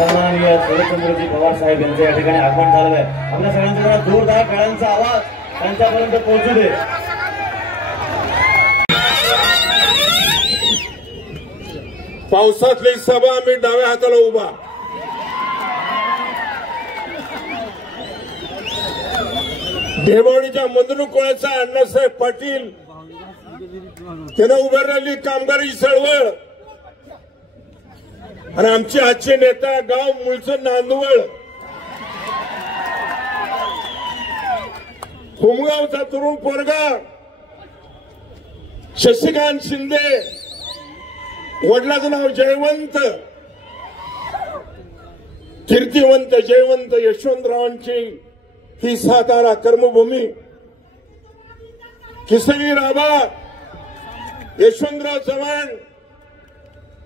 सन्माननीय शरदचंद्रजी पवार साहेब यांचे या ठिकाणी आगमन झालेलं आहे। आपल्या सगळ्यांचा जोरदार टाळ्यांचा आवाज त्यांच्यापर्यंत पोहोचू दे। पावसातली सभा मी डाव्या हाताला उभा, देववाडीच्या मंदरुळकोळ्याचा अण्णासाहेब पाटील त्यानं उभारलेली कामगारी चळवळ आणि आमचे आजचे नेता गाव मूळचं नांदवळ होमगावचा तरुण पोरगा शशिकांत शिंदे, वडिलाचं नाव जयवंत, कीर्तिवंत जयवंत यशवंतरावांची ही सातारा कर्मभूमी, किसनी राभा, यशवंतराव चव्हाण,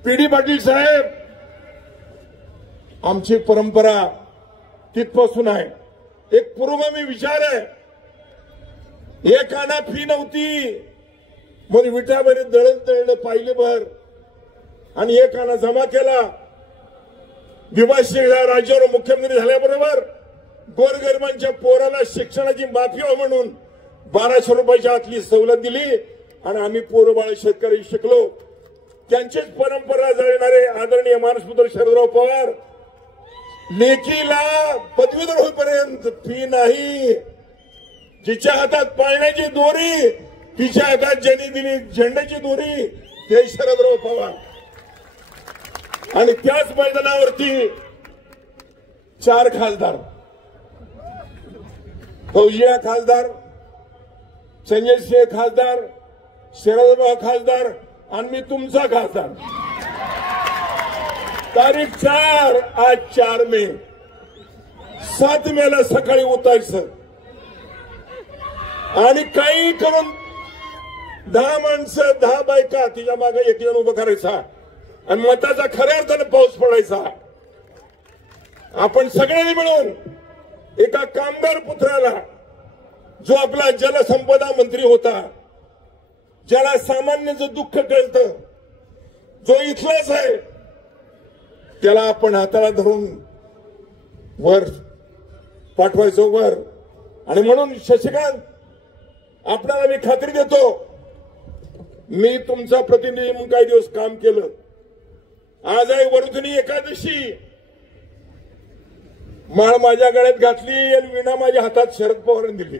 पीडी पाटील साहेब, आमची परंपरा तिथपासून आहे। एक पुरोगामी विचार आहे। एक आना फी नव्हती म्हणून विटाभर दळण दळणं पाहिले भर आणि एक आना जमा केला। द्विभाषिक राज्यावर मुख्यमंत्री झाल्याबरोबर गोरगरिबांच्या पोराला शिक्षणाची माफी हो म्हणून 1200 रुपयाच्या आतली सवलत दिली आणि आम्ही पोरबाळ शेतकरी शिकलो। त्यांचीच परंपरा जळणारे आदरणीय मानसपुत्र शरदराव पवार, लेकीला पदवीधर होईपर्यंत फी नाही, जिच्या हातात पाळण्याची दोरी तिच्या हातात ज्यांनी दिली झेंड्याची दोरी ते शरदराव पवार। आणि त्याच मैदानावरती 4 खासदार, फौजिया खासदार, संजय सिंह खासदार, शरदराव खासदार आणि मी तुमचा खासदार। तारीख 4 आज 4 मे, 7 मेला सकाळी उठायचं आणि काही करून 10 माणसं 10 बायका तिच्या मागे एक जण उभं करायचा आणि मताचा खऱ्या अर्थानं पाऊस पडायचा। आपण सगळ्यांनी मिळून एका कामगार पुत्राला, जो आपला जलसंपदा मंत्री होता, ज्याला सामान्याचं दुःख कळतं, जो इथलाच आहे, त्याला आपण हाताला धरून वर पाठवायचो वर। आणि म्हणून शशिकांत, आपल्याला मी खात्री देतो, मी तुमचा प्रतिनिधी म्हणून काही दिवस काम केलं। आज आहे वर्धनी एकादशी, माळ माझ्या गळ्यात घातली आणि विणा माझ्या हातात शरद पवारांनी दिली।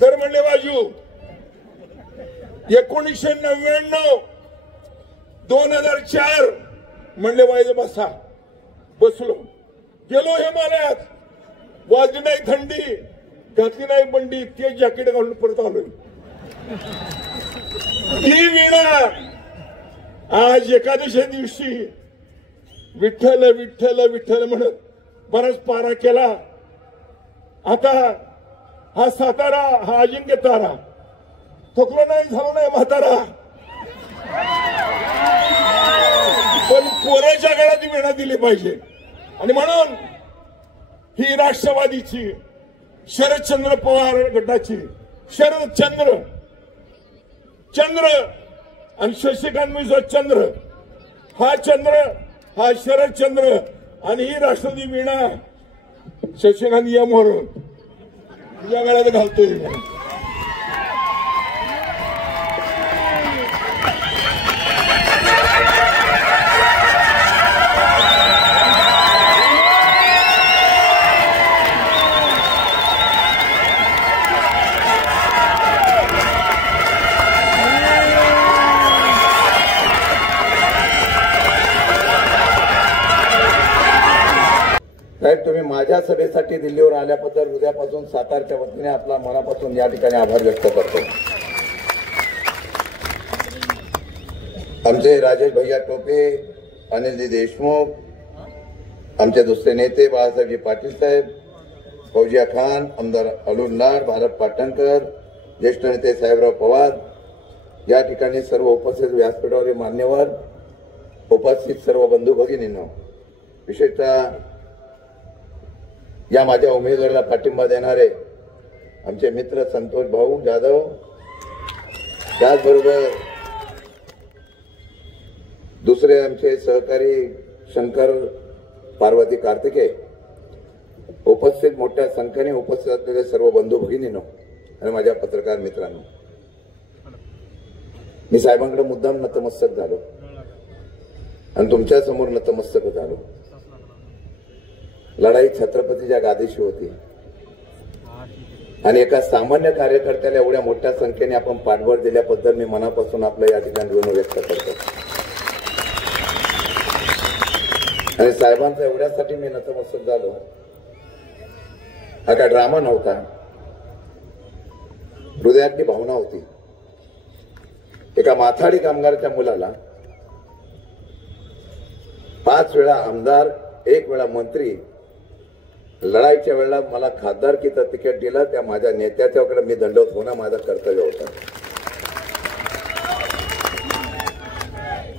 तर म्हणले वाजू 1999 2004 म्हणले वायज बसा, बसलो, गेलो हिमालयात, वाजली नाही थंडी, घातली नाही बंडी, ते जॅकेट घालून परत आलोय। ती विणा आज एकादशी दिवशी विठ्ठल विठ्ठल विठ्ठल म्हणत बराच पारा केला। आता हा सातारा, हा अजिंक्य तारा, थकलो नाही, झालो नाही म्हातारा, पण पोराच्या गळ्यात विणा दिली पाहिजे। आणि म्हणून ही राष्ट्रवादीची, शरदचंद्र पवार गटाची, शरदचंद्र चंद्र आणि शशिकांत मिश्र चंद्र, हा चंद्र, हा शरदचंद्र आणि ही राष्ट्रवादी विणा शशिकांत या मोर या गळ्यात घालतोय। साहेब, तुम्ही माझ्या सभेसाठी दिल्लीवर आल्याबद्दल उद्यापासून सातारच्या वतीने आपला मनापासून या ठिकाणी आभार व्यक्त करतो। आमचे राजेश भैया टोपे, अनिलजी देशमुख, आमचे दुसरे नेते बाळासाहेबजी पाटील साहेब, फौजिया खान, आमदार अरुण लाड, भारत पाटणकर, ज्येष्ठ नेते साहेबराव पवार, या ठिकाणी सर्व उपस्थित व्यासपीठावरील मान्यवर, उपस्थित सर्व बंधू भगिनींनो, विशेषतः या माझ्या उमेदवारीला पाठिंबा देणारे आमचे मित्र संतोष भाऊ जाधव, त्याचबरोबर दुसरे आमचे सहकारी शंकर पार्वती कार्तिके, उपस्थित मोठ्या संख्येने उपस्थित असलेले सर्व बंधू भगिनींनो आणि माझ्या पत्रकार मित्रांनो, मी साहेबांकडे मुद्दाम नतमस्तक झालो आणि तुमच्या समोर नतमस्तक झालो. लढाई छत्रपतीच्या गादीशी होती आणि एका सामान्य कार्यकर्त्याला एवढ्या मोठ्या संख्येने आपण पाठबळ दिल्याबद्दल मी मनापासून आपलं या ठिकाणी ऋण व्यक्त करतो. आणि साहेबांचा एवढ्यासाठी मी नतमस्तक झालो, हा काय ड्रामा नव्हता, हृदयातली भावना होती. एका माथाडी कामगाराच्या मुलाला 5 वेळा आमदार, 1 वेळा मंत्री, लढाईच्या वेळेला मला खासदारकीचं तिकीट दिलं, त्या माझ्या नेत्याच्याकडे मी दंडवत होणं माझं कर्तव्य होतं.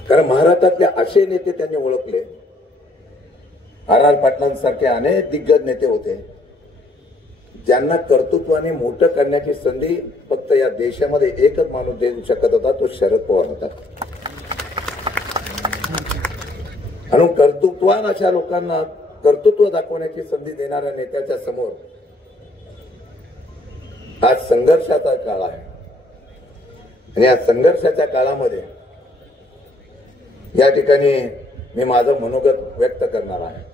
कारण महाराष्ट्रातले असे नेते त्यांनी ओळखले, आर पाटलांसारखे अनेक दिग्गज नेते होते ज्यांना कर्तृत्वाने मोठं करण्याची संधी फक्त या देशामध्ये एकच माणूस देऊ शकत होता, तो शरद पवार होता. आणि कर्तृत्वान अशा लोकांना कर्तृत्व दाखवण्याची संधी देणाऱ्या नेत्याच्या समोर आज संघर्षाचा काळ आहे. आणि या संघर्षाच्या काळामध्ये या ठिकाणी मी माझं मनोगत व्यक्त करणार आहे.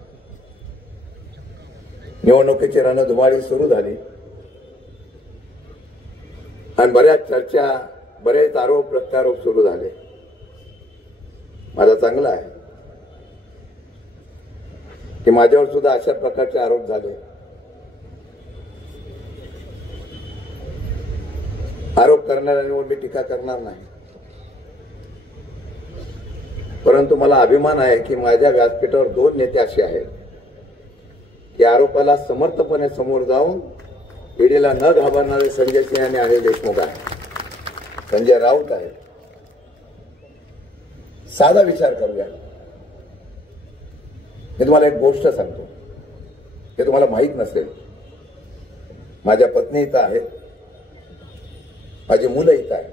निवडणुकीची रणधुमाळी सुरू झाली आणि बऱ्याच चर्चा, बरेच आरोप प्रत्यारोप सुरू झाले. माझा चांगला आहे की माझ्यावर सुद्धा अशा प्रकारचे आरोप झाले. आरोप करणाऱ्यांवर मी टीका करणार नाही, परंतु मला अभिमान आहे की माझ्या व्यासपीठावर 2 नेते असे आहेत की आरोपाला समर्थपणे समोर जाऊन ईडीला न घाबरणारे संजय सिंह आणि अनिल देशमुख आहे, संजय राऊत आहे. साधा विचार करूया. मी तुम्हाला एक गोष्ट सांगतो, हे तुम्हाला माहीत नसेल. माझ्या पत्नी इथं आहेत, माझी मुलं इथं आहेत.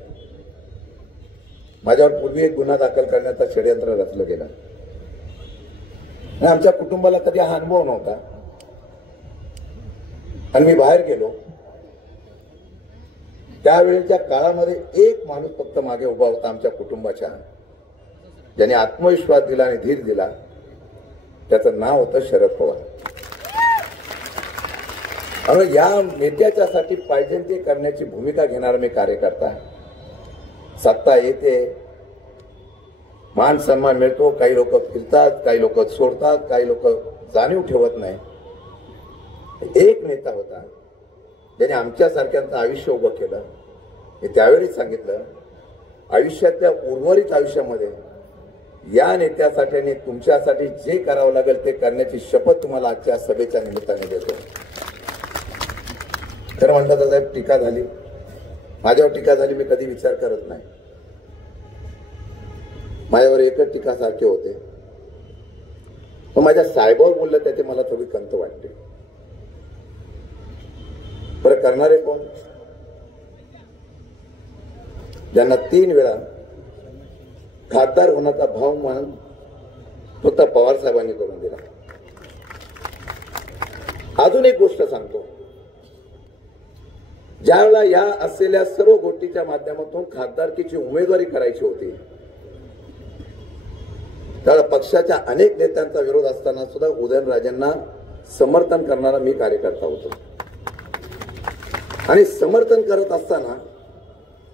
माझ्यावर पूर्वी एक गुन्हा दाखल करण्याचा षडयंत्र रचलं गेलं आणि आमच्या कुटुंबाला कधी हा अनुभव नव्हता. आणि मी बाहेर गेलो त्यावेळेच्या काळामध्ये एक माणूस फक्त मागे उभा होता आमच्या कुटुंबाच्या, ज्याने आत्मविश्वास दिला आणि धीर दिला. त्याचं नाव होतं शरद पवार. आणि या नेत्याच्यासाठी पाहिजे ते करण्याची भूमिका घेणारा मी कार्यकर्ता. सत्ता येते, मान सन्मान मिळतो, काही लोक फिरतात, काही लोक सोडतात, काही लोक जाणीव ठेवत नाही. एक नेता होता ज्याने आमच्यासारख्यांचं आयुष्य उभं केलं. मी त्यावेळीच सांगितलं, आयुष्यातल्या उर्वरित आयुष्यामध्ये या नेत्यासाठी आणि तुमच्यासाठी जे करावं लागेल ते करण्याची शपथ तुम्हाला आजच्या सभेच्या निमित्ताने देतो. खरं म्हणलं तर साहेब टीका झाली, माझ्यावर टीका झाली, मी कधी विचार करत नाही. माझ्यावर एकच टीका सारखे होते, पण माझ्या साहेबावर बोललं त्याचे मला थोडी खंत वाटते. बरं करणारे कोण? ज्यांना 3 वेळा खासदार होण्याचा भाव मान फक्त पवार साहेबांनी करून दिला. अजून एक गोष्ट सांगतो, ज्यावेळेला या असलेल्या सर्व गोष्टीच्या माध्यमातून खासदारकीची उमेदवारी करायची होती त्यावेळेला पक्षाच्या अनेक नेत्यांचा विरोध असताना सुद्धा उदयनराजेंना समर्थन करणारा मी कार्यकर्ता होतो. आणि समर्थन करत असताना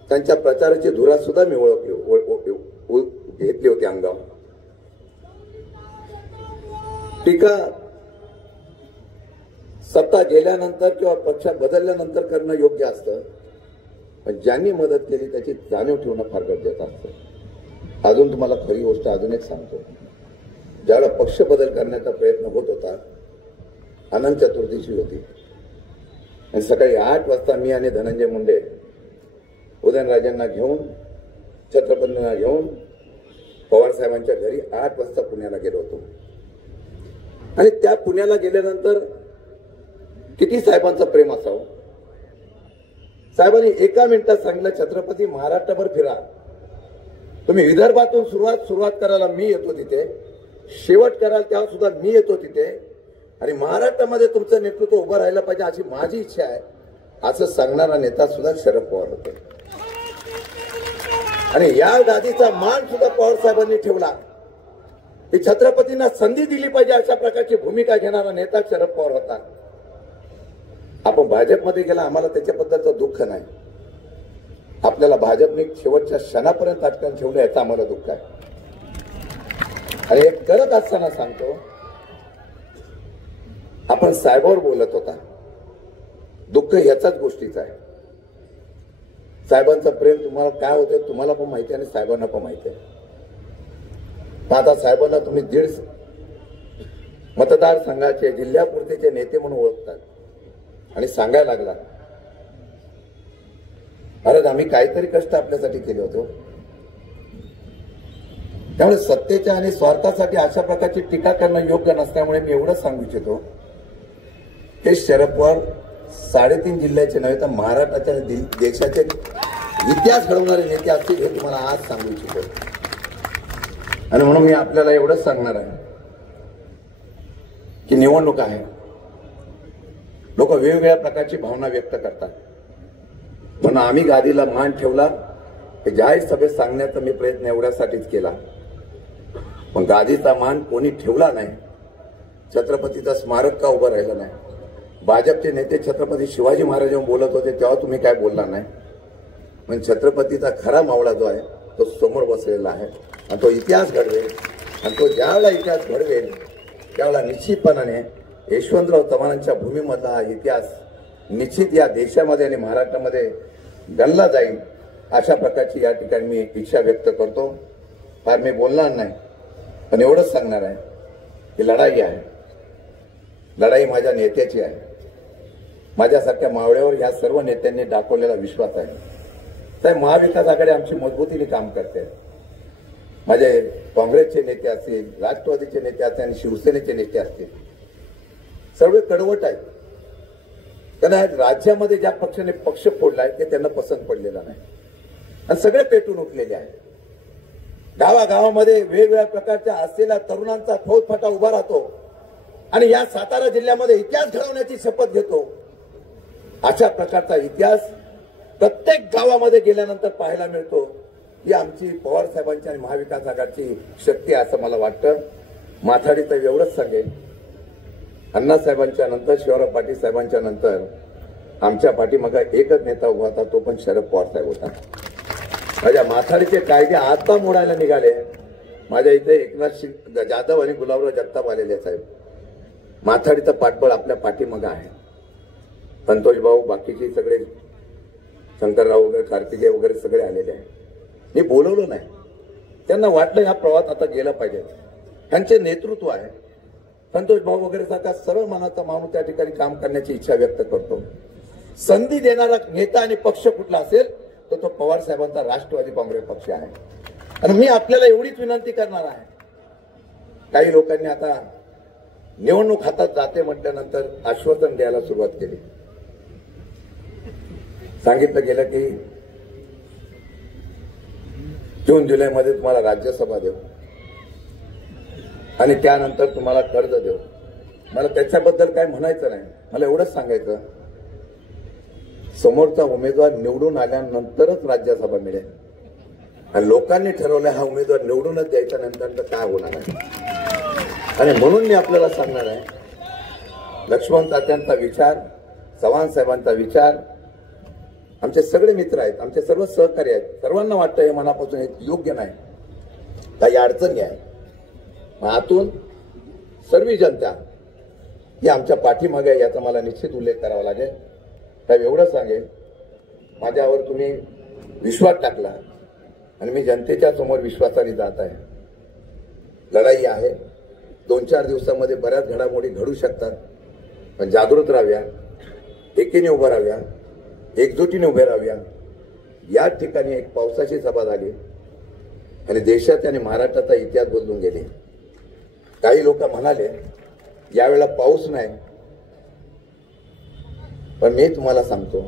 त्यांच्या प्रचाराची धुरा सुद्धा मी घेतली होती अंगावर. टीका सत्ता गेल्यानंतर किंवा पक्ष बदलल्यानंतर करणं योग्य असतं, पण ज्यांनी मदत केली त्याची जाणीव ठेवणं फार गरजेचं असतं. अजून तुम्हाला खरी गोष्ट अजून एक सांगतो, ज्यावेळेला पक्ष बदल करण्याचा प्रयत्न होत होता, अनंत चतुर्दशी होती आणि सकाळी 8 वाजता मी आणि धनंजय मुंडे उदयनराजेंना घेऊन, छत्रपतींना घेऊन पवार साहेबांच्या घरी 8 वाजता पुण्याला गेलो होतो. आणि त्या पुण्याला गेल्यानंतर किती साहेबांचं प्रेम असावं. साहेबांनी एका मिनिटात सांगितलं, छत्रपती महाराष्ट्रभर फिरा, तुम्ही विदर्भातून सुरुवात करायला मी येतो तिथे, शेवट कराल तेव्हा सुद्धा मी येतो तिथे आणि महाराष्ट्रामध्ये तुमचं नेतृत्व उभं राहिलं पाहिजे अशी माझी इच्छा आहे असं सांगणारा नेता सुद्धा शरद पवार होते. आणि या गादीचा मान सुद्धा पवार साहेबांनी ठेवला की छत्रपतींना संधी दिली पाहिजे अशा प्रकारची भूमिका घेणारा नेता शरद पवार होता. आपण भाजपमध्ये गेला, आम्हाला त्याच्याबद्दलचं दुःख नाही. आपल्याला भाजपने शेवटच्या क्षणापर्यंत अटकून ठेवलं याचं आम्हाला दुःख आहे. आणि हे करत असताना सांगतो, आपण साहेबावर बोलत होता, दुःख याचाच गोष्टीचं आहे. साहेबांचं प्रेम तुम्हाला काय होतं तुम्हाला पण माहिती आहे आणि साहेबांना पण माहिती आहे. आता साहेबांना तुम्ही 1.5 मतदारसंघाचे जिल्ह्यापुरतेचे नेते म्हणून ओळखतात आणि सांगायला लागला, अरे आम्ही काहीतरी कष्ट आपल्यासाठी केले होते. त्यामुळे सत्तेच्या आणि स्वार्थासाठी अशा प्रकारची टीका करणं योग्य नसल्यामुळे मी एवढंच सांगू इच्छितो, हे शरद पवार 3.5 जिल्ह्याचे नव्हे तर महाराष्ट्राच्या देशाचे इतिहास घडवणारे नेते असतील हे तुम्हाला आज सांगू इच्छितो. आणि म्हणून मी आपल्याला एवढंच सांगणार आहे की निवडणूक आहे, लोक वेगवेगळ्या प्रकारची भावना व्यक्त करतात. म्हणून आम्ही गादीला मान ठेवला, हे जाहीर सभेत सांगण्याचा मी प्रयत्न एवढ्यासाठीच केला. पण गादीचा मान कोणी ठेवला नाही, छत्रपतीचं स्मारक का उभं राहिलं नाही. भाजपचे नेते छत्रपती शिवाजी महाराज बोलत होते तेव्हा तुम्ही काय बोलला नाही. पण छत्रपतीचा खरा मावळा जो आहे तो समोर बसलेला आहे आणि तो इतिहास घडवेल. आणि तो ज्यावेळेला इतिहास घडवेल त्यावेळेला निश्चितपणाने यशवंतराव चव्हाणांच्या भूमीमधला हा इतिहास निश्चित या देशामध्ये आणि महाराष्ट्रामध्ये गणला जाईल अशा प्रकारची या ठिकाणी मी इच्छा व्यक्त करतो. फार मी बोलणार नाही, पण एवढंच सांगणार आहे की लढाई आहे, लढाई माझ्या नेत्याची आहे. माझ्यासारख्या मावळ्यावर या सर्व नेत्यांनी दाखवलेला विश्वास आहे. साहेब, महाविकास आघाडी आमची मजबूतीने काम करते. माझे काँग्रेसचे नेते असतील, राष्ट्रवादीचे नेते असतील आणि शिवसेनेचे नेते असतील, सर्व कडवट आहेत. कारण राज्यामध्ये ज्या पक्षाने पक्ष फोडलाय ते त्यांना पसंत पडलेला नाही आणि सगळे पेटून उठलेले आहेत. गावागावामध्ये वेगवेगळ्या प्रकारच्या असलेल्या तरुणांचा फौजफाटा उभा राहतो आणि या सातारा जिल्ह्यामध्ये इतिहास घडवण्याची शपथ घेतो. अशा प्रकारचा इतिहास प्रत्येक गावामध्ये गेल्यानंतर पाहायला मिळतो. ही आमची पवार साहेबांची आणि महाविकास आघाडीची शक्ती आहे असं मला वाटतं. माथाडीचं एवढंच सांगेल, अण्णासाहेबांच्या नंतर, शिवराव पाटील साहेबांच्या नंतर आमच्या पाठीमागे एकच नेता उभा होता, तो पण शरद पवार साहेब होता. माझ्या माथाडीचे कायदे आता मोडायला निघाले. माझ्या इथे एकनाथ जाधव आणि गुलाबराव जगताप आलेले साहेब. माथाडीचं पाठबळ आपल्या पाठीमागे आहे. संतोष भाऊ, बाकीचे सगळे, शंकरराव वगैरे, कार्तिकेय वगैरे सगळे आलेले आहे. मी बोलवलं नाही, त्यांना वाटलं हा प्रवास आता गेला पाहिजे. त्यांचे नेतृत्व आहे. संतोष भाऊ वगैरे सारखा सर्व मनाचा माणूस त्या ठिकाणी काम करण्याची इच्छा व्यक्त करतो. संधी देणारा नेता आणि पक्ष कुठला असेल तर तो पवार साहेबांचा राष्ट्रवादी काँग्रेस पक्ष आहे. आणि मी आपल्याला एवढीच विनंती करणार आहे, काही लोकांनी आता निवडणूक हातात जाते म्हटल्यानंतर आश्वासन द्यायला सुरुवात केली. सांगितलं गेलं की जून जुलैमध्ये तुम्हाला राज्यसभा देऊ आणि त्यानंतर तुम्हाला कर्ज देऊ. मला त्याच्याबद्दल काय म्हणायचं नाही, मला एवढंच सांगायचं, समोरचा उमेदवार निवडून आल्यानंतरच राज्यसभा मिळेल आणि लोकांनी ठरवलं हा उमेदवार निवडूनच द्यायच्या नंतर काय होणार आहे. आणि म्हणून मी आपल्याला सांगणार आहे, लक्ष्मण तात्यांचा विचार, चव्हाण साहेबांचा विचार, आमचे सगळे मित्र आहेत, आमचे सर्व सहकारी आहेत, सर्वांना वाटतं हे मनापासून हे योग्य नाही, काही अडचणी आहे. आतून सर्व जनता ही आमच्या पाठीमागे आहे याचा मला निश्चित उल्लेख करावा लागेल. साहेब, एवढं सांगेल, माझ्यावर तुम्ही विश्वास टाकला आणि मी जनतेच्या समोर विश्वासाने जात आहे. लढाई आहे, 2-4 दिवसामध्ये बऱ्याच घडामोडी घडू शकतात, पण जागृत राहाव्या, एकीने उभं राहाव्या, एकजुटीने उभे राहाव्या. या ठिकाणी एक पावसाची सभा झाली आणि देशात आणि महाराष्ट्राचा इतिहास बदलून गेले. काही लोक म्हणाले यावेळेला पाऊस नाही, पण मी तुम्हाला सांगतो,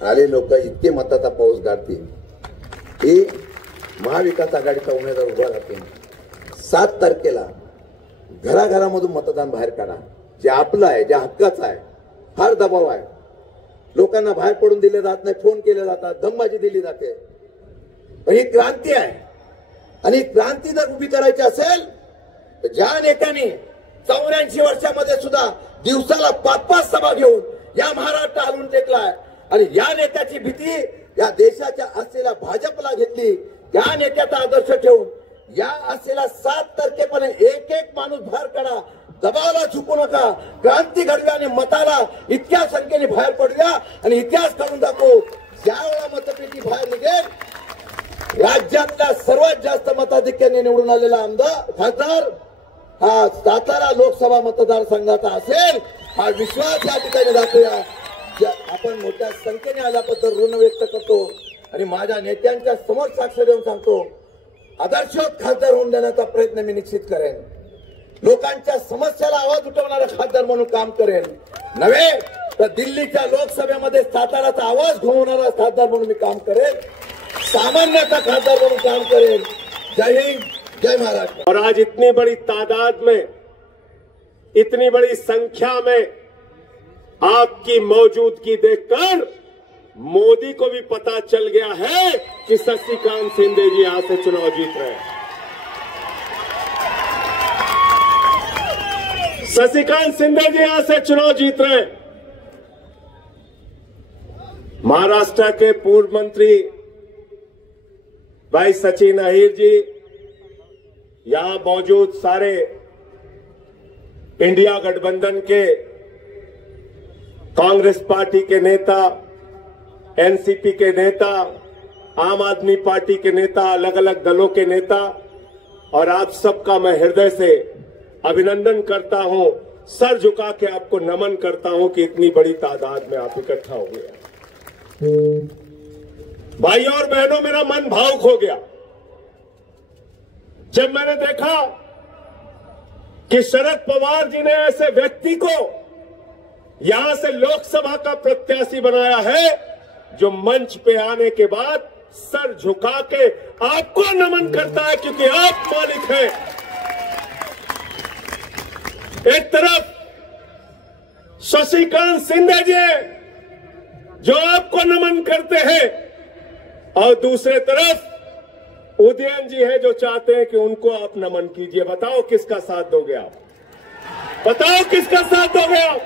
आले लोक इतके मताचा पाऊस गाळतील की महाविकास आघाडीचा उमेदवार उभा राहतील, 7 तारखेला घराघरामधून मतदान बाहेर काढा. जे आपलं आहे, जे हक्काचं आहे. फार दबाव आहे, लोकांना बाहेर पडून दिले जात नाही, फोन केले जातात, दमबाजी दिली जाते. पण ही क्रांती आहे आणि क्रांती जर उभी करायची असेल तर ज्या नेत्यांनी 84 वर्षामध्ये सुद्धा दिवसाला 5-5 सभा घेऊन या महाराष्ट्र हलवून टेकलाय आणि या नेत्याची भीती या देशाच्या असलेल्या भाजपला घेतली, त्या नेत्याचा आदर्श ठेवून या असलेल्या 7 तारखेपर्यंत एक माणूस बाहेर काढा. दबावाला झुकू नका. क्रांती घडव्या आणि मताला इतक्या संख्येने बाहेर पडूया आणि इतिहास काढून दाखवू. ज्यावेळेला मतपेटी बाहेर निघेल, राज्यातल्या सर्वात जास्त मताधिक्याने निवडून आलेला खासदार हा सातारा लोकसभा मतदारसंघाचा असेल. हा विश्वास या ठिकाणी दाखवूया. आपण मोठ्या संख्येने आल्याबद्दल ऋण व्यक्त करतो आणि माझ्या नेत्यांच्या समोर साक्ष देऊन सांगतो, आदर्शवत खासदार होऊन देण्याचा प्रयत्न मी निश्चित करेन. लोकांच्या समस्याला आवाज उठवणारा खासदार म्हणून काम करेन, नव्हे तर दिल्लीच्या लोकसभेमध्ये साताराचा आवाज घुमवणारा खासदार म्हणून मी काम करेन, सामान्याचा खासदार म्हणून काम करेन. जय हिंद, जय महाराष्ट्र. और आज इतनी बड़ी तादाद में, इतनी बड़ी संख्या में आपकी मौजूदगी देखकर मोदी को भी पता चल गया है कि शशिकांत शिंदे जी यहां से चुनाव जीत रहे हैं. शशिकांत शिंदे जी यहां से चुनाव जीत रहे हैं. महाराष्ट्र के पूर्व मंत्री भाई सचिन अहिर जी, यहां मौजूद सारे इंडिया गठबंधन के कांग्रेस पार्टी के नेता, एनसीपी के नेता, आम आदमी पार्टी के नेता, अलग अलग दलों के नेता, और आप सबका मैं हृदय से अभिनंदन करता हूं, सर झुका के आपको नमन करता हूं कि इतनी बड़ी तादाद में आप इकट्ठा हो गए. भाइयों और बहनों, मेरा मन भावुक हो गया जब मैंने देखा कि शरद पवार जी ने ऐसे व्यक्ति को यहां से लोकसभा का प्रत्याशी बनाया है जो मंच पे आने के बाद सर झुका के आपको नमन करता है, क्योंकि आप मालिक हैं. एक तरफ शशिकांत शिंदे जी जो आपको नमन करते हैं और दूसरे तरफ उदयन जी है जो चाहते हैं कि उनको आप नमन कीजिए. बताओ किसका साथ दोगे आप? बताओ किसका साथ दोगे आप?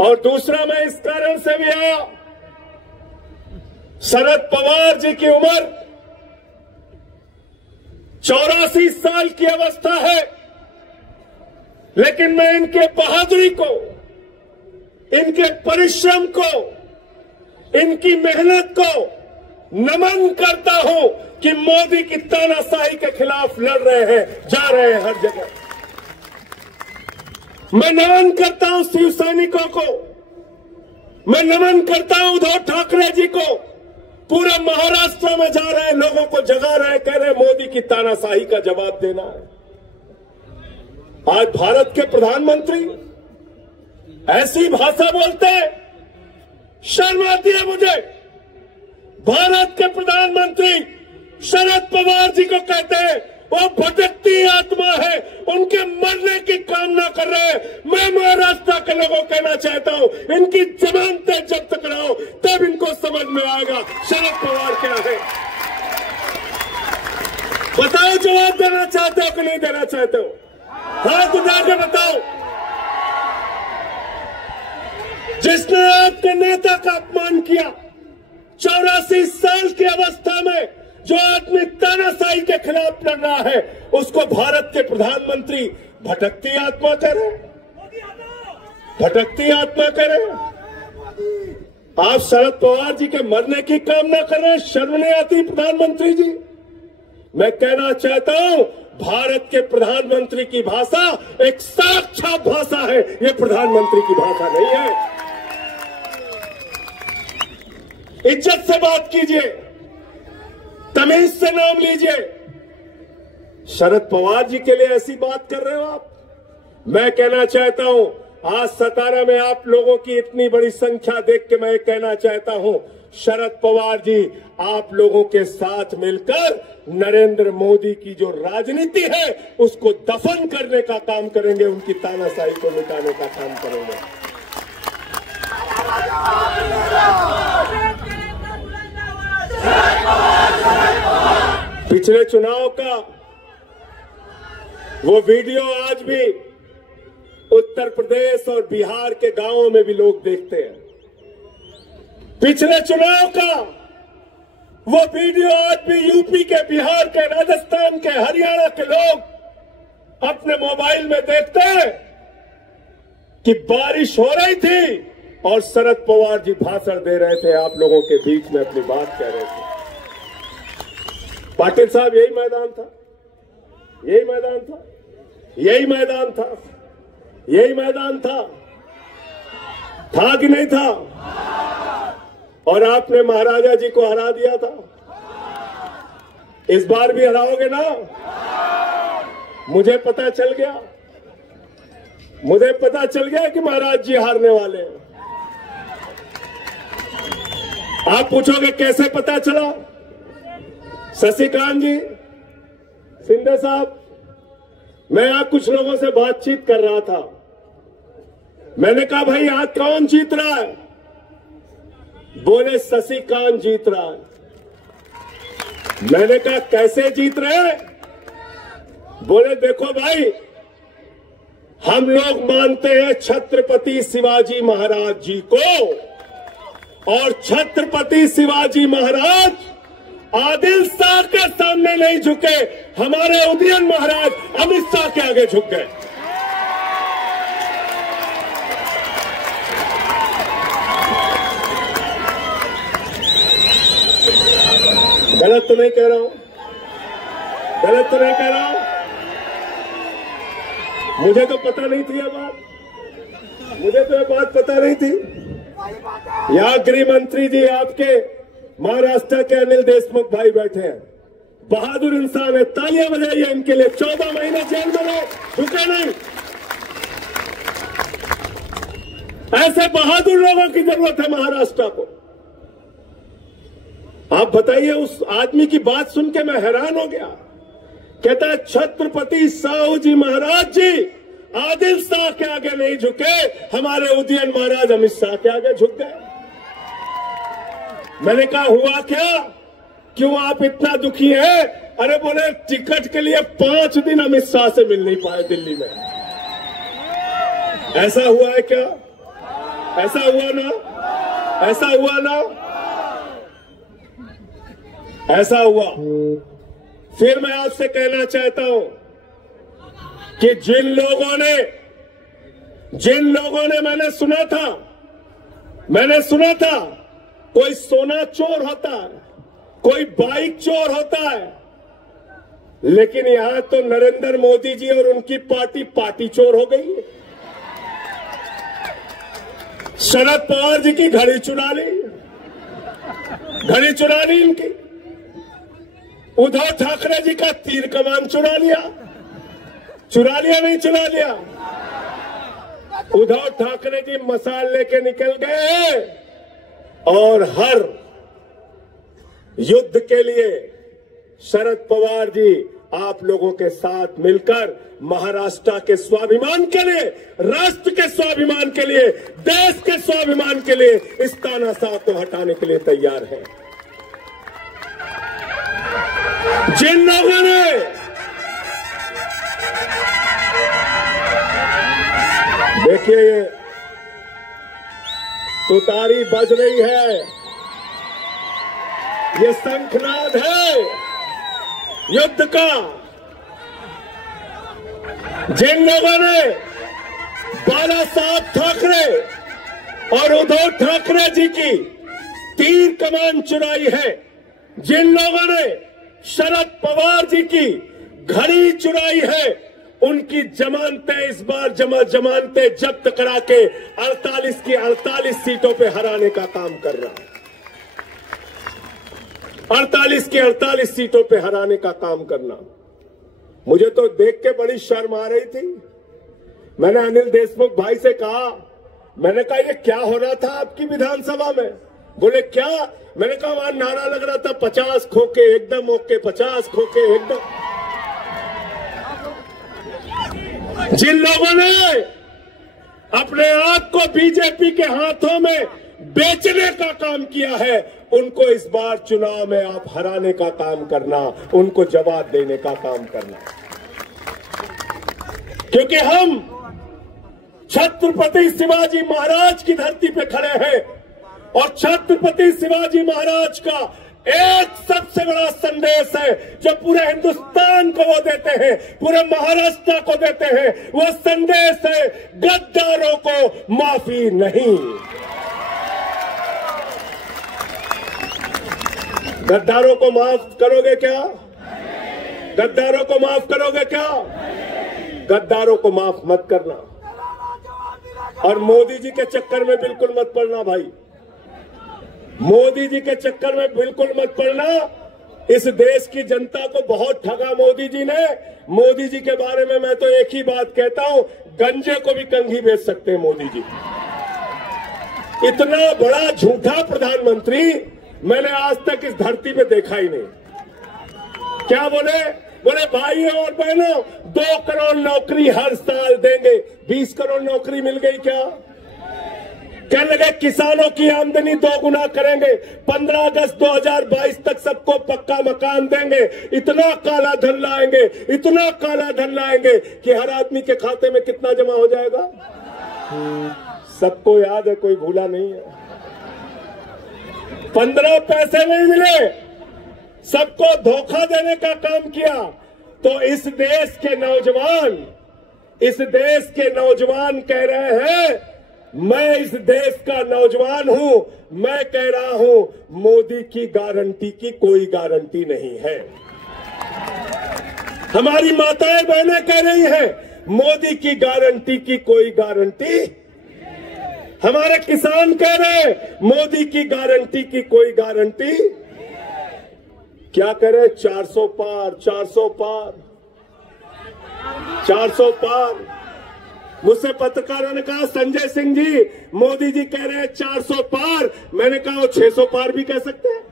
और दूसरा, मैं इस कारण से भी आया, शरद पवार जी की उम्र 84 साल की अवस्था है, लेकिन मैं इनके बहादुरी को, इनके परिश्रम को, इनकी मेहनत को नमन करता हूं कि मोदी की तानाशाही के खिलाफ लड़ रहे हैं, जा रहे हैं हर जगह. मैं नमन करता हूं शिव सैनिकों को, मैं नमन करता हूं उद्धव ठाकरे जी को, पूरे महाराष्ट्र में जा रहे हैं, लोगों को जगा रहे, कह रहे मोदी की तानाशाही का जवाब देना है. आज भारत के प्रधानमंत्री ऐसी भाषा बोलते हैं, शर्म आती है मुझे. भारत के प्रधानमंत्री शरद पवार जी को कहते हैं वो भटकती आत्मा है, उनके मरने की कामना कर रहे हैं. मैं महाराष्ट्र के लोगों को कहना चाहता हूं, इनकी जमानतें जब्त कराओ, तब इनको समझ में आएगा शरद पवार क्या है. बताओ, जवाब देना चाहते हो कि नहीं देना चाहते हो? हाथ उठा के बताओ. जिसने आपके नेता का अपमान किया, 84 साल की अवस्था में जो आदमी तानाशाही के खिलाफ लड़ रहा है, उसको भारत के प्रधानमंत्री भटकती आत्मा कह रहे हैं, भटकती आत्मा कह रहे हैं. आप शरद पवार जी के मरने की कामना कर रहे हैं, शर्म नहीं आती प्रधानमंत्री जी? मैं कहना चाहता हूं, भारत के प्रधानमंत्री की भाषा एक साक्षात भाषा है, ये प्रधानमंत्री की भाषा नहीं है. इज्जत से बात कीजिए, तमीज से नाम लीजिए. शरद पवार जी के लिए ऐसी बात कर रहे हो आप? मैं कहना चाहता हूं, आज सतारा में आप लोगों की इतनी बड़ी संख्या देख के मैं कहना चाहता हूं, शरद पवार जी आप लोगों के साथ मिलकर नरेंद्र मोदी की जो राजनीति है उसको दफन करने का काम करेंगे, उनकी तानाशाही को मिटाने का काम करेंगे। पिछले चुनाव का वो वीडियो आज भी उत्तर प्रदेश और बिहार के गांवों में भी लोग देखते हैं। पिछले चुनाव का वो वीडियो आज भी यूपी के, बिहार के, राजस्थान के, हरियाणा के लोग अपने मोबाइल में देखते हैं कि बारिश हो रही थी और शरद पवार जी भाषण दे रहे थे, आप लोगों के बीच में अपनी बात कह रहे थे। पाटिल साहब यही मैदान था, यही मैदान था, यही मैदान था, यही मैदान था कि नहीं था? और आपने महाराजा जी को हरा दिया था, इस बार भी हराओगे ना? मुझे पता चल गया, मुझे पता चल गया कि महाराज जी हारने वाले हैं। आप पूछोगे कैसे पता चला? शशिकांत जी, सिंधे साहब, मैं यहां कुछ लोगों से बातचीत कर रहा था। मैंने कहा भाई आज कौन जीत रहा है? बोले शशिकांत जीत रहा है। मैंने कहा कैसे जीत रहे हैं? बोले देखो भाई, हम लोग मानते हैं छत्रपति शिवाजी महाराज जी को, और छत्रपति शिवाजी महाराज आदिल शाह के सामने नहीं झुके, हमारे उदयन महाराज अमित शाह के आगे झुक गए। गलत तो नहीं कह रहा हूं, गलत तो नहीं कह रहा हूं? मुझे तो पता नहीं थी ये बात, मुझे तो ये बात पता नहीं थी। यहां गृह मंत्री जी आपके महाराष्ट्र के अनिल देशमुख भाई बैठे हैं, बहादुर इंसान है, तालियां बजाइए इनके लिए। 14 महीने जेल में रहे, रुके नहीं। ऐसे बहादुर लोगों की जरूरत है महाराष्ट्र को। आप बताइए, उस आदमी की बात सुन के मैं हैरान हो गया। कहता है छत्रपति साहू जी महाराज जी आदिल शाह के आगे नहीं झुके, हमारे उदयन महाराज अमित शाह के आगे झुक गए। मैंने कहा हुआ क्या, क्यों आप इतना दुखी हैं? अरे बोले टिकट के लिए 5 दिन अमित शाह से मिल नहीं पाए दिल्ली में। ऐसा हुआ है क्या? ऐसा हुआ ना? ऐसा हुआ ना? ऐसा हुआ। फिर मैं आपसे कहना चाहता हूं कि जिन लोगों ने मैंने सुना था कोई सोना चोर होता है, कोई बाइक चोर होता है, लेकिन यहां तो नरेंद्र मोदी जी और उनकी पार्टी चोर हो गई है। शरद पवार जी की घड़ी चुरा ली इनकी। उद्धव ठाकरे जी का तीर कमान चुरा लिया नहीं चुरा लिया? उद्धव ठाकरे जी मसाल लेके निकल गए और हर युद्ध के लिए शरद पवार जी आप लोगों के साथ मिलकर महाराष्ट्र के स्वाभिमान के लिए, राष्ट्र के स्वाभिमान के लिए, देश के स्वाभिमान के लिए इस तानाशाह को हटाने के लिए तैयार है। जिन लोगों ने देखिए ये तुतारी बज रही है, ये शंखनाद है युद्ध का। जिन लोगों ने बाला साहब ठाकरे और उद्धव ठाकरे जी की तीर कमान चुराई है, जिन लोगों ने शरद पवार जी की घड़ी चुराई है, उनकी जमानतें इस बार जमानतें जब्त करा के 48 की 48 सीटों पे हराने का काम कर रहा है। 48 की 48 सीटों पे हराने का काम करना। मुझे तो देख के बड़ी शर्म आ रही थी। मैंने अनिल देशमुख भाई से कहा, मैंने कहा ये क्या हो रहा था आपकी विधानसभा में? बोले क्या? मैंने कहा वहां नारा लग रहा था 50 खोके एकदम ओके, 50 खोके एकदम। जिन लोगों ने अपने आप को बीजेपी के हाथों में बेचने का काम किया है, उनको इस बार चुनाव में आप हराने का काम करना, उनको जवाब देने का काम करना। क्योंकि हम छत्रपति शिवाजी महाराज की धरती पे खड़े हैं और छत्रपति शिवाजी महाराज का एक सबसे बड़ा संदेश है जो पूरे हिंदुस्तान को वो देते हैं, पूरे महाराष्ट्र को देते हैं। वो संदेश है गद्दारों को माफी नहीं। गद्दारों को माफ करोगे क्या? गद्दारों को माफ करोगे क्या? गद्दारों को माफ मत करना। और मोदी जी के चक्कर में बिल्कुल मत पड़ना भाई, मोदी जी के चक्कर में बिल्कुल मत पड़ना। इस देश की जनता को बहुत ठगा मोदी जी ने। मोदी जी के बारे में मैं तो एक ही बात कहता हूं, गंजे को भी कंघी बेच सकते हैं मोदी जी। इतना बड़ा झूठा प्रधानमंत्री मैंने आज तक इस धरती पे देखा ही नहीं। क्या बोले? बोले भाइयों और बहनों 2 करोड़ नौकरी हर साल देंगे। 20 करोड़ नौकरी मिल गई क्या? कहने लगे किसानों की आमदनी 2 गुना करेंगे, 15 अगस्त 2022 तक सबको पक्का मकान देंगे। इतना काला धन लाएंगे, इतना काला धन लाएंगे कि हर आदमी के खाते में कितना जमा हो जाएगा? सबको याद है, कोई भूला नहीं है। 15 पैसे नहीं मिले, सबको धोखा देने का काम किया। तो इस देश के नौजवान कह रहे हैं, मैं इस देश का नौजवान हूं, मैं कह रहा हूं मोदी की गारंटी की कोई गारंटी नहीं है। हमारी माताएं बहनें कह रही हैं मोदी की गारंटी की कोई गारंटी। हमारे किसान कह रहे हैं मोदी की गारंटी की कोई गारंटी। क्या करे? 400 पार, 400 पार, 400 पार। मुझसे पत्रकारों ने कहा संजय सिंह जी मोदी जी कह रहे हैं 400 पार। मैंने कहा वो 600 पार भी कह सकते हैं,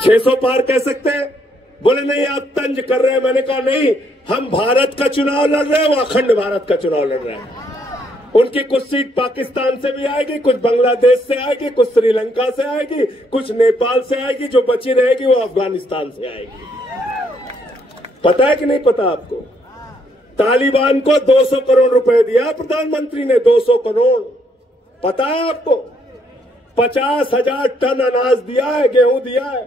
600 पार कह सकते हैं। बोले नहीं आप तंज कर रहे हैं। मैंने कहा नहीं, हम भारत का चुनाव लड़ रहे हैं, वो अखंड भारत का चुनाव लड़ रहे हैं। उनकी कुछ सीट पाकिस्तान से भी आएगी, कुछ बांग्लादेश से आएगी, कुछ श्रीलंका से आएगी, कुछ नेपाल से आएगी, जो बची रहेगी वो अफगानिस्तान से आएगी। पता है कि नहीं पता आपको? तालिबान को 200 करोड़ रुपए दिया प्रधानमंत्री ने, 200 करोड़। पता है आपको? 50,000 टन अनाज दिया है, गेहूं दिया है,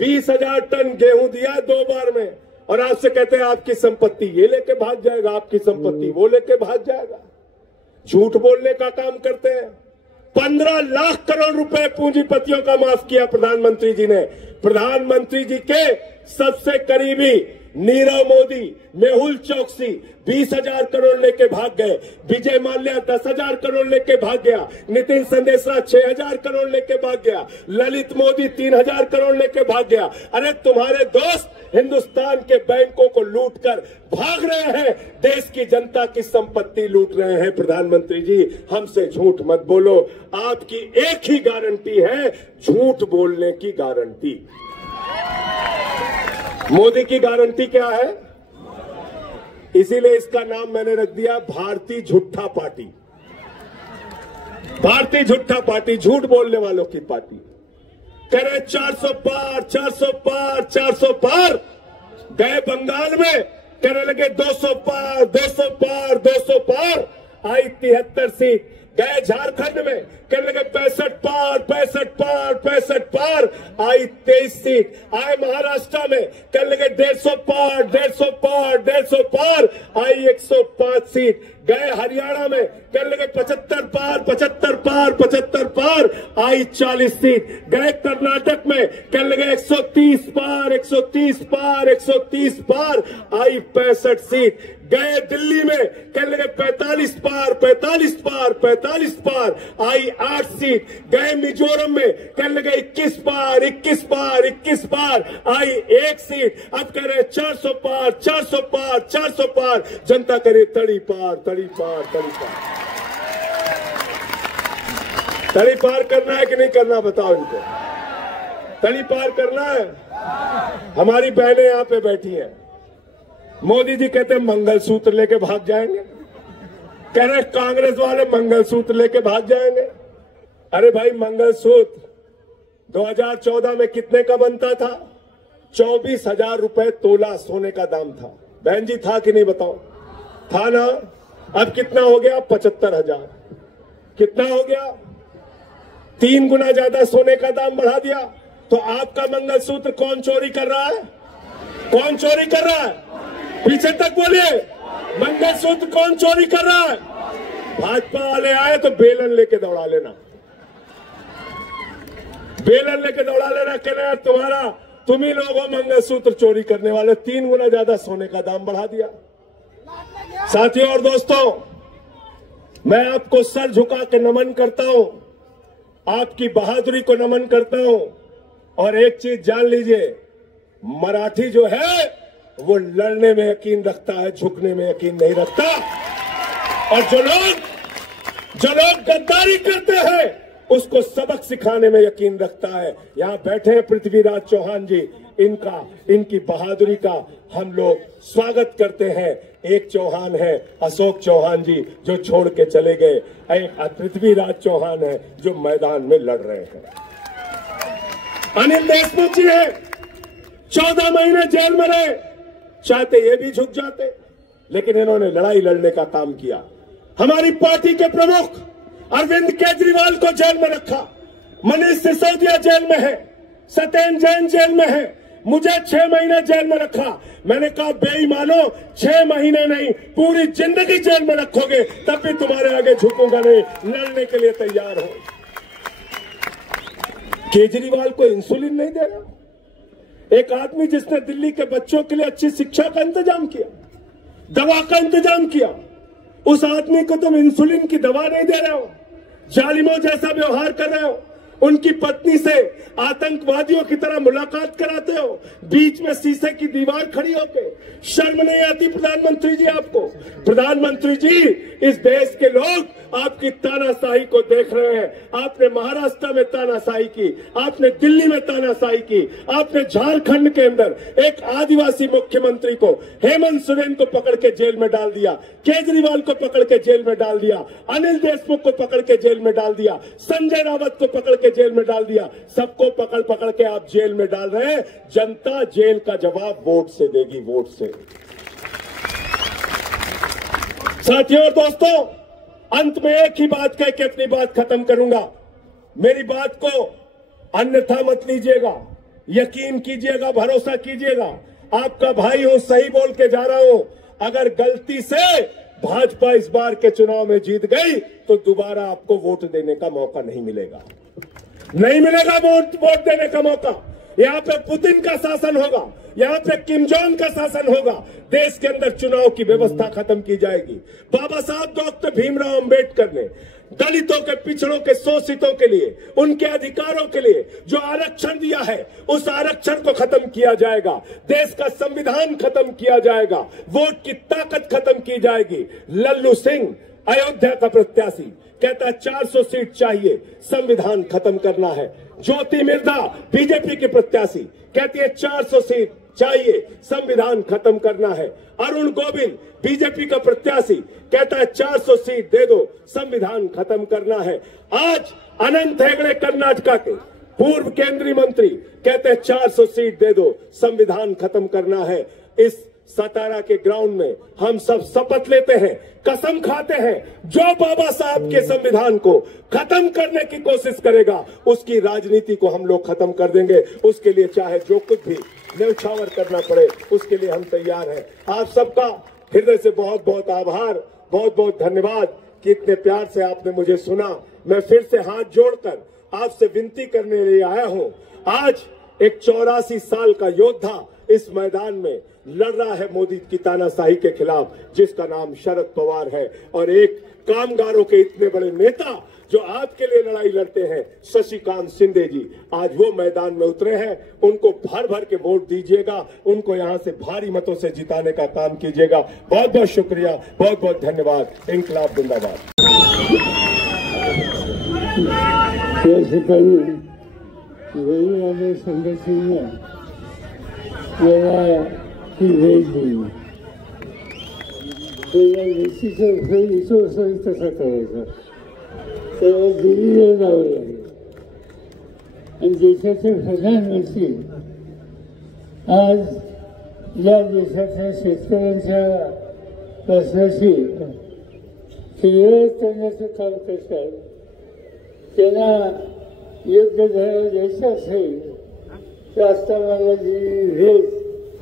20,000 टन गेहूं दिया है 2 बार में। और आपसे कहते हैं आपकी संपत्ति ये लेके भाग जाएगा, आपकी संपत्ति वो लेके भाग जाएगा। झूठ बोलने का काम करते हैं। 15 लाख करोड़ रुपए पूंजीपतियों का माफ किया प्रधानमंत्री जी ने। प्रधानमंत्री जी के सबसे करीबी नीरव मोदी, मेहुल चौकसी 20,000 करोड़ लेके भाग गए, विजय माल्या 10,000 करोड़ लेके भाग गया, नितिन संदेशरा 6,000 करोड़ लेके भाग गया, ललित मोदी 3,000 करोड़ लेके भाग गया। अरे तुम्हारे दोस्त हिंदुस्तान के बैंकों को लूटकर भाग रहे हैं, देश की जनता की संपत्ति लूट रहे हैं। प्रधानमंत्री जी हमसे झूठ मत बोलो। आपकी एक ही गारंटी है, झूठ बोलने की गारंटी। मोदी की गारंटी क्या है? इसीलिए इसका नाम मैंने रख दिया भारतीय झूठा पार्टी। भारतीय झूठा पार्टी, झूठ बोलने वालों की पार्टी। कह रहे 400 पार, 400 पार, 400 पार। गए बंगाल में कहने लगे 200 पार, 200 पार, 200 पार। आई 73 सीट। गए झारखंड में कहने लगे 65 पार, 65 पार, 65 पार। आई 23 सीट। आए महाराष्ट्र में कहने लगे 150 पार, 150 पार, 150 पार। आई 105 सीट। गए हरियाणा में कहने लगे 75 पार, 75 पार, 75 पार। आई 40 सीट। गए कर्नाटक में कहने लगे 130 पार, 130 पार, 130 पार। आई 65 सीट। गए दिल्ली में कहने लगे 45 पार, 45 पार, 45 48 पार, आई 8 सीट, गए मिजोरम में कहने लगे 21 पार, 21 पार, 21 पार, आई 1 सीट, अब कह रहे 400 पार, 400 पार, 400 पार, जनता करे तड़ी पार, तड़ी पार, तड़ी पार। तड़ी पार करना है कि नहीं करना, बताओ इनको। तड़ी पार करना है। हमारी बहनें यहां पे बैठी हैं। मोदी जी कहते हैं मंगलसूत्र लेके भाग जाएंगे, कह रहे कांग्रेस वाले मंगलसूत्र लेके भाग जाएंगे। अरे भाई, मंगलसूत्र 2014 में कितने का बनता था? 24,000 रुपए तोला सोने का दाम था। बहन जी था कि नहीं बताओ? था ना। अब कितना हो गया? 75,000। कितना हो गया? 3 गुना ज्यादा सोने का दाम बढ़ा दिया। तो आपका मंगलसूत्र कौन चोरी कर रहा है? कौन चोरी कर रहा है? पीछे तक बोलिए, मंगलसूत्र कौन चोरी कर रहा है? भाजपा वाले आए तो बेलन लेके दौड़ा लेना, बेलन लेके दौड़ा लेना, कहना तुम्हारा, तुम ही लोग हो मंगलसूत्र चोरी करने वाले। 3 गुना ज्यादा सोने का दाम बढ़ा दिया। साथियों और दोस्तों, मैं आपको सर झुका के नमन करता हूं, आपकी बहादुरी को नमन करता हूं। और एक चीज जान लीजिए, मराठी जो है वो लड़ने में यकीन रखता है, झुकने में यकीन नहीं रखता। और जो लोग गद्दारी करते हैं उसको सबक सिखाने में यकीन रखता है। यहां बैठे हैं पृथ्वीराज चौहान जी, इनकी बहादुरी का हम लोग स्वागत करते हैं। एक चौहान है अशोक चौहान जी जो छोड़ के चले गए, एक पृथ्वीराज चौहान है जो मैदान में लड़ रहे हैं। अनिल देशमुख जी है, 14 महीने जेल में रहे, चाहते ये भी झुक जाते, लेकिन इन्होंने लड़ाई लड़ने का काम किया। हमारी पार्टी के प्रमुख अरविंद केजरीवाल को जेल में रखा, मनीष सिसोदिया जेल में है, सत्येंद्र जैन जेल में है, मुझे 6 महीने जेल में रखा। मैंने कहा बेईमानो, 6 महीने नहीं पूरी जिंदगी जेल में रखोगे तब भी तुम्हारे आगे झुकूंगा नहीं, लड़ने के लिए तैयार हो। केजरीवाल को इंसुलिन नहीं दे रहा। एक आदमी जिसने दिल्ली के बच्चों के लिए अच्छी शिक्षा का इंतजाम किया, दवा का इंतजाम किया, उस आदमी को तुम इंसुलिन की दवा नहीं दे रहे हो, जालिमों जैसा व्यवहार कर रहे हो, उनकी पत्नी से आतंकवादियों की तरह मुलाकात कराते हो, बीच में शीशे की दीवार खड़ी होके। शर्म नहीं आती प्रधानमंत्री जी आपको? प्रधानमंत्री जी, इस देश के लोग आपकी तानाशाही को देख रहे हैं। आपने महाराष्ट्र में तानाशाही की, आपने दिल्ली में तानाशाही की, आपने झारखंड के अंदर एक आदिवासी मुख्यमंत्री को, हेमंत सोरेन को पकड़ के जेल में डाल दिया, केजरीवाल को पकड़ के जेल में डाल दिया, अनिल देशमुख को पकड़ के जेल में डाल दिया, संजय रावत को पकड़ के जेल में डाल दिया। सबको पकड़ पकड़ के आप जेल में डाल रहे हैं। जनता जेल का जवाब वोट से देगी, वोट से। साथियों और दोस्तों, अंत में एक ही बात कह के अपनी बात खत्म करूंगा। मेरी बात को अन्यथा मत लीजिएगा, यकीन कीजिएगा, भरोसा कीजिएगा। आपका भाई हूं, सही बोल के जा रहा हूं। अगर गलती से भाजपा इस बार के चुनाव में जीत गई तो दोबारा आपको वोट देने का मौका नहीं मिलेगा, नहीं मिलेगा वोट देने का मौका। यहाँ पे पुतिन का शासन होगा, यहाँ पे किम जोंग का शासन होगा। देश के अंदर चुनाव की व्यवस्था खत्म की जाएगी। बाबा साहब डॉक्टर भीमराव अंबेडकर ने दलितों के, पिछड़ों के, शोषितों के लिए, उनके अधिकारों के लिए जो आरक्षण दिया है, उस आरक्षण को खत्म किया जाएगा। देश का संविधान खत्म किया जाएगा, वोट की ताकत खत्म की जाएगी। लल्लू सिंह अयोध्या का प्रत्याशी कहता है 400 सीट चाहिए, संविधान खत्म करना है। ज्योति मिर्धा बीजेपी की प्रत्याशी कहती है 400 सीट चाहिए, संविधान खत्म करना है। अरुण गोविल बीजेपी का प्रत्याशी कहता है 400 सीट दे दो, संविधान खत्म करना है। आज अनंत हेगड़े कर्नाटका के पूर्व केंद्रीय मंत्री कहते हैं 400 सीट दे दो, संविधान खत्म करना है। इस सतारा के ग्राउंड में हम सब शपथ लेते हैं, कसम खाते हैं, जो बाबा साहब के संविधान को खत्म करने की कोशिश करेगा उसकी राजनीति को हम लोग खत्म कर देंगे। उसके लिए चाहे जो कुछ भी न्यौछावर करना पड़े, उसके लिए हम तैयार हैं। आप सबका हृदय से बहुत बहुत आभार, बहुत बहुत धन्यवाद कि इतने प्यार से आपने मुझे सुना। मैं फिर से हाथ जोड़कर आपसे विनती करने लिए आया हूं। आज एक 84 साल का योद्धा इस मैदान में लड़ रहा है मोदी की तानाशाही के खिलाफ, जिसका नाम शरद पवार है। और एक कामगारों के इतने बड़े नेता जो आपके लिए लड़ाई लड़ते हैं, शशिकांत शिंदे जी, आज वो मैदान में उतरे हैं। उनको भर भर के वोट दीजिएगा, उनको यहाँ से भारी मतों से जिताने का काम कीजिएगा। बहुत बहुत शुक्रिया, बहुत बहुत धन्यवाद। इंकलाब जिंदाबाद। दिल्लीला जावं लागेल आणि देशाचे प्रधानमंत्री आज या देशाच्या शेतकऱ्यांच्या प्रश्नाशी क्लिअर करण्याचं काम करतात. त्यांना योग्य धडा द्यायचा असेल तर आता मला जी भेट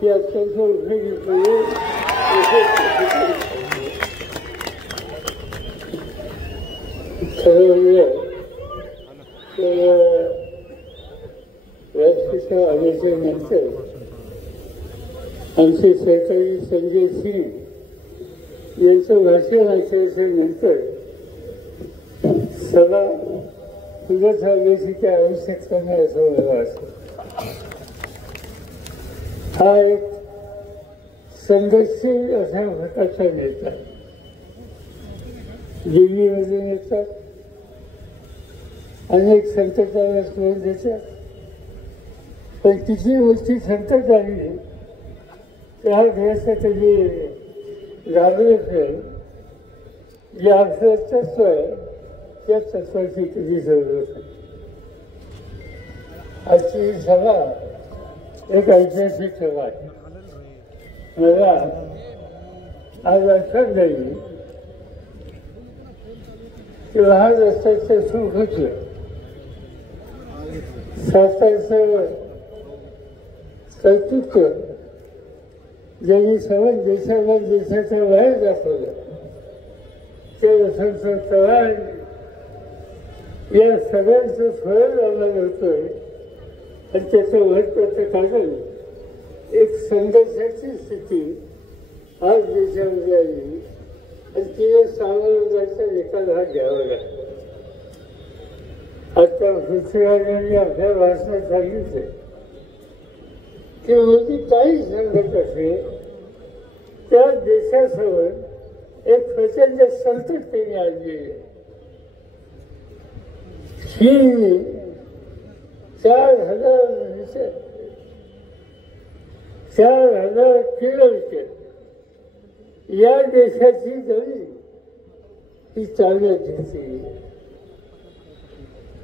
ती अत्यंत उपयोगी पडेल. ठरवलं तर राष्ट्रीय आदेशानंतर आमचे सहकारी संजय सिंग यांचं भाषण ऐकल्यानंतर सभा तुझ्याच आदेशाची आवश्यकता नाही असं मला वाटतं. हा एक संघर्षशील असा प्रकारचा नेता दिल्लीमधून येतात, अनेक संकटाला तोंड देतात, पण तिची गोष्टी संकट आली त्या देशात कधी राबवत नाही. जे आपलं तत्व आहे त्या तत्वाची कधी जरूरत नाही. आजची सभा एक ऐतिहासिक सभा आहे. मला आज लक्षात नाही की लहान रस्त्याचं सुख होतं. सातारचं कर्तृत्व ज्यांनी सर्व देशाला देशाच्या बाहेर दाखवलं ते वसंत चव्हाण या सगळ्यांचं फळ आम्हाला होतोय. आणि त्याचं महत्वाचं कारण एक संघर्षाची स्थिती आज देशामध्ये आली आणि तिने सामोरं जायचा निकाल हा घ्यावा लागला. आता पृथ्वीराजांनी आपल्या भाषणात सांगितले की मोदी काही संकट असेल त्या देशासमोर एक प्रचंड संकट त्यांनी आणलेले. ही 4,000 किलोमीटर या देशाची जमीन ही चालण्यात घेतली.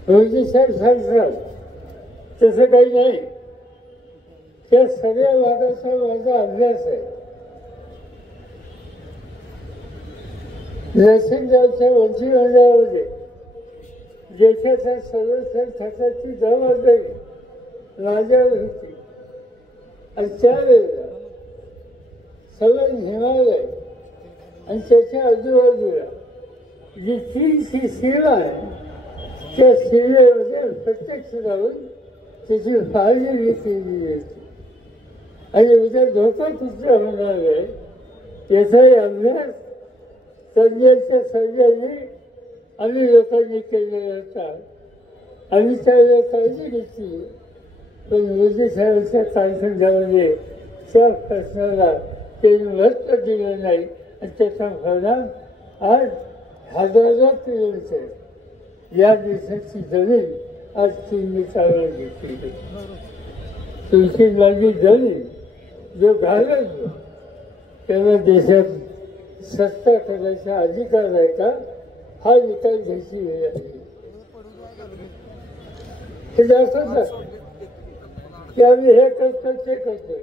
मोदी साहेब सांगतात तसं काही नाही. त्या सगळ्या भागाचा माझा अभ्यास आहे. नरसिंहरावच्या मंत्रिमंडळामध्ये देशाच्या संरक्षण खात्याची जबाबदारी माझ्यावर होती आणि त्यावेळेला सगळं हिमालय आणि त्याच्या आजूबाजूला जी चीनची सीमा आहे त्या सीमेमध्ये प्रत्यक्ष जाऊन त्याची पाहणी केली जायची. आणि उद्या धोका कुठला होणार आहे याचाही अभ्यास तज्ञांच्या सल्ल्याने आम्ही लोकांनी केलेला होता. आम्ही त्यावेळेला काळजी घेतली, पण मोदी साहेबांच्या कारखान्यामध्ये त्या प्रश्नाला त्यांनी महत्त्व दिलं नाही आणि त्याचा परिणाम आज हजारो किलोमीटर या देशाची जमीन आज चीनने चालवून घेतली. तुमची माझी जमीन जो घालत त्याला देशात सत्ता करण्याचा अधिकार आहे का हा निकाल घ्यायची वेळ आहे. हे दाखवतात की आम्ही हे करतो ते करतो.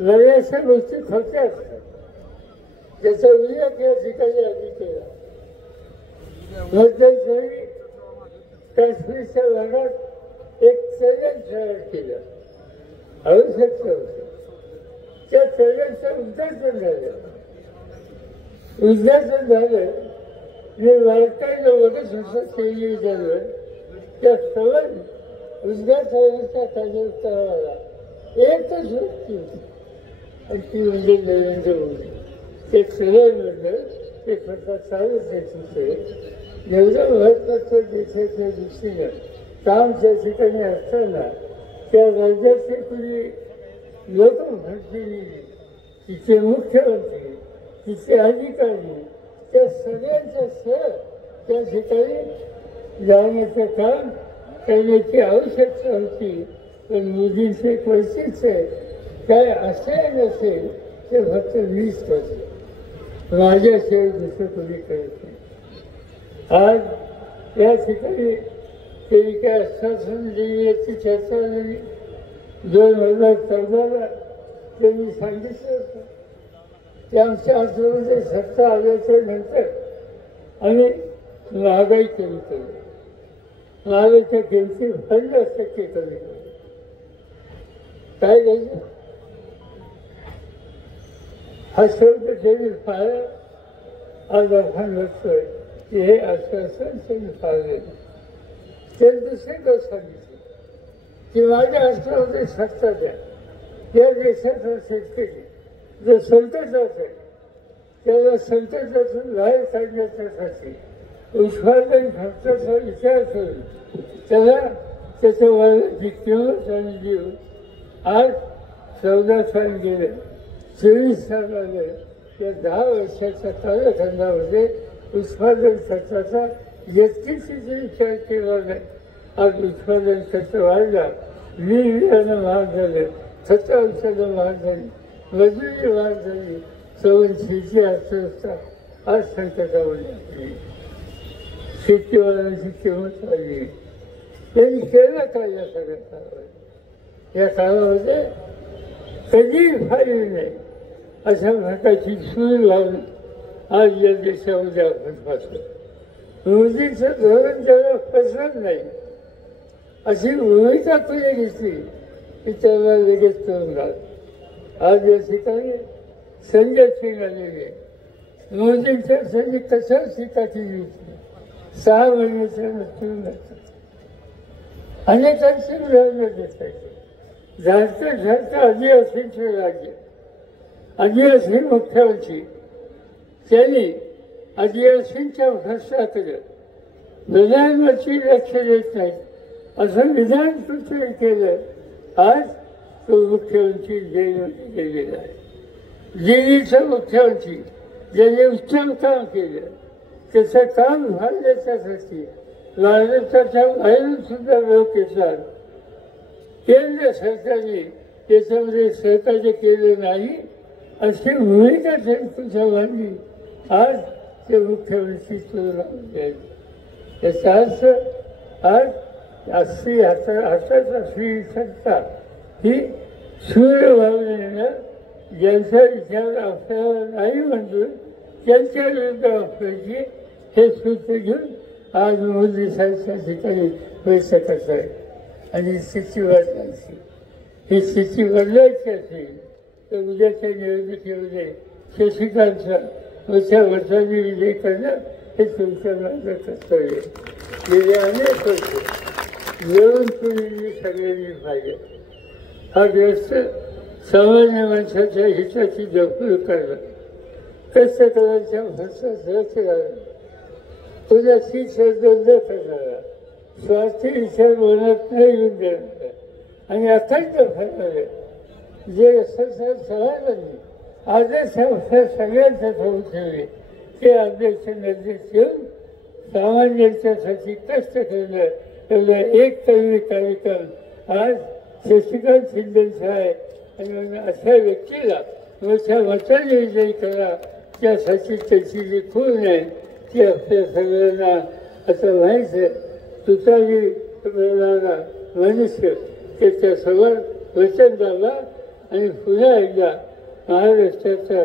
बऱ्याचशा गोष्टी खोट्या असतात त्याचा उल्लेख या ठिकाणी आम्ही केला. मध्यंतरी काश्मीरच्या भागात एक चलन तयार केलं, आवश्यकता होती. त्या चलनचं उद्घाटन झालं. मी भारताला बघत होतो टेलिव्हिजनवर. त्या चलन उद्घाटनाच्या कार्यक्रमाला एकच व्यक्ती होती आणि ती म्हणजे नरेंद्र मोदी. ते सरळ म्हणलं ते स्वतः चालत येत होते. एवढं महत्वाचं देशाच्या दृष्टीनं काम त्या ठिकाणी असताना त्या राज्याचे कुणी लोकप्रतिनिधी, तिचे मुख्यमंत्री, तिचे अधिकारी, त्या सगळ्यांचं सह त्या ठिकाणी जाण्याचं काम करण्याची आवश्यकता होती. पण मोदींचे वैशिष्ट्य काय असेल नसेल ते फक्त 20 वर्ष माझ्याशिवाय दुसरं कोणी करत नाही. आज या ठिकाणी तरी काय आश्वासन दिली याची चर्चा झाली. 2014ला त्यांनी सांगितलं होतं की आमच्या हातामध्ये सत्ता आल्याच्या नंतर आम्ही महागाई कमी करू, महागाईच्या किमती 50% कमी करू. काय घ्यायचं हा शब्द त्यांनी पाळला. आज आपण बघतोय की हे आश्वासन त्यांनी पाळलेलं. त्यांनी दुसरे गोष्ट सांगितली की माझ्या हातामध्ये सत्ता द्या. या देशाचा शेतकरी जर संकट असेल त्याला संकटातून बाहेर काढण्यासाठी उत्पादन खर्चाचा विचार करून त्याला त्याच्या वाढीची किंमत आणि देऊन आज 14 साल गेले, 24 साल आले. या 10 वर्षाच्या कालखंडामध्ये उत्पादन खर्चाचा व्यक्तीचा विचार केला नाही. आज उत्पादन खर्च वाढला, बियाणं महाग झालं, खत औषधं महाग झाली, मजुरी महाग झाली, शेती अर्थव्यवस्था आज संकटामध्ये आली. शेतीमालाची किंमत वाढली. त्यांनी केलं काय या सगळ्या काळामध्ये? या काळामध्ये कधीही फायदे नाही अशा प्रकारची सूर लावून आज या देशामध्ये आपण पाहतो. मोदीचं धोरण त्याला पसरत नाही अशी भूमिका कुणी घेतली की त्याला लगेच करून घाल. आज या ठिकाणी संजय सिंग आलेले मोदींच्या संधी कशा टीका केली होती. 6 महिन्याच्या नसतात अनेकांची उदाहरणं देत आहेत. झारखंड आदिवासींचे राज्य, आदिवासी मुख्यमंत्री त्यांनी आदिवासींच्या भ्रष्टाचाराकडे प्रधानमंत्री लक्ष देत नाहीत असं विधान कुठे केलं. आज तो मुख्यमंत्री जेलमध्ये गेलेला आहे. दिल्लीचा मुख्यमंत्री ज्याने उत्तम काम केलं त्याचं काम व्हायच्यासाठी महाराष्ट्राच्या बाहेरून सुद्धा लोक येतात. केंद्र सरकारने त्याच्यामध्ये सहकार्य केलं नाही अशी भूमिका त्यांच्या मांडली. आज ते मुख्यमंत्री याचा अर्थ आज हातात असलेली सत्ता ही सूर्य भावनेनं ज्यांचा विचार आपल्याला नाही म्हणून त्यांच्या विरुद्ध वापरायची हे सूत्र घेऊन आज मोदी साहेबच्या ठिकाणी पैसे करत आहे. आणि स्थिती बदलायची, ही स्थिती बदलायची असेल तर उद्याच्या निवडणुकीमध्ये शशिकांतचा वर्षांनी विजय करणं हे तुमच्या माझं कर्तव्य. गेले अनेक वर्ष मिळून तुम्ही सगळ्यांनी पाहिजे. हा ग्रस्त सामान्य माणसाच्या हिताची जपणूक करणं, कष्टकऱ्यांच्या भरसात लक्ष घालणं, कोणाची श्रद्धा करणारा, स्वार्थी विचार मनात नाही येऊन देणार आणि अखंड फळणारे जे समाजांनी आदर्श सगळ्यांच्या समोर ठेवले ते आदर्श निर्देश ठेवून सामान्यांच्यासाठी कष्ट करणं एवढा एक तरी कार्यक्रम आज शशिकांत शिंदे साहेब आणि अशा व्यक्तीला मोठ्या मताने विजयी करा त्यासाठी त्याची जी खून आहे ती आपल्या सगळ्यांना असं माहीत आहे. तुतारी मिळणारा मनुष्य त्याच्यासमोर वचनदारला आणि पुन्हा एकदा महाराष्ट्राचा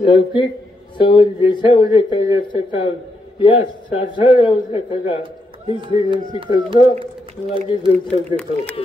लौकिक संबंध देशामध्ये करण्याचं काम या साठाव्यामध्ये करा ही विनंती करतो. माझे 2 शब्द सांगतो.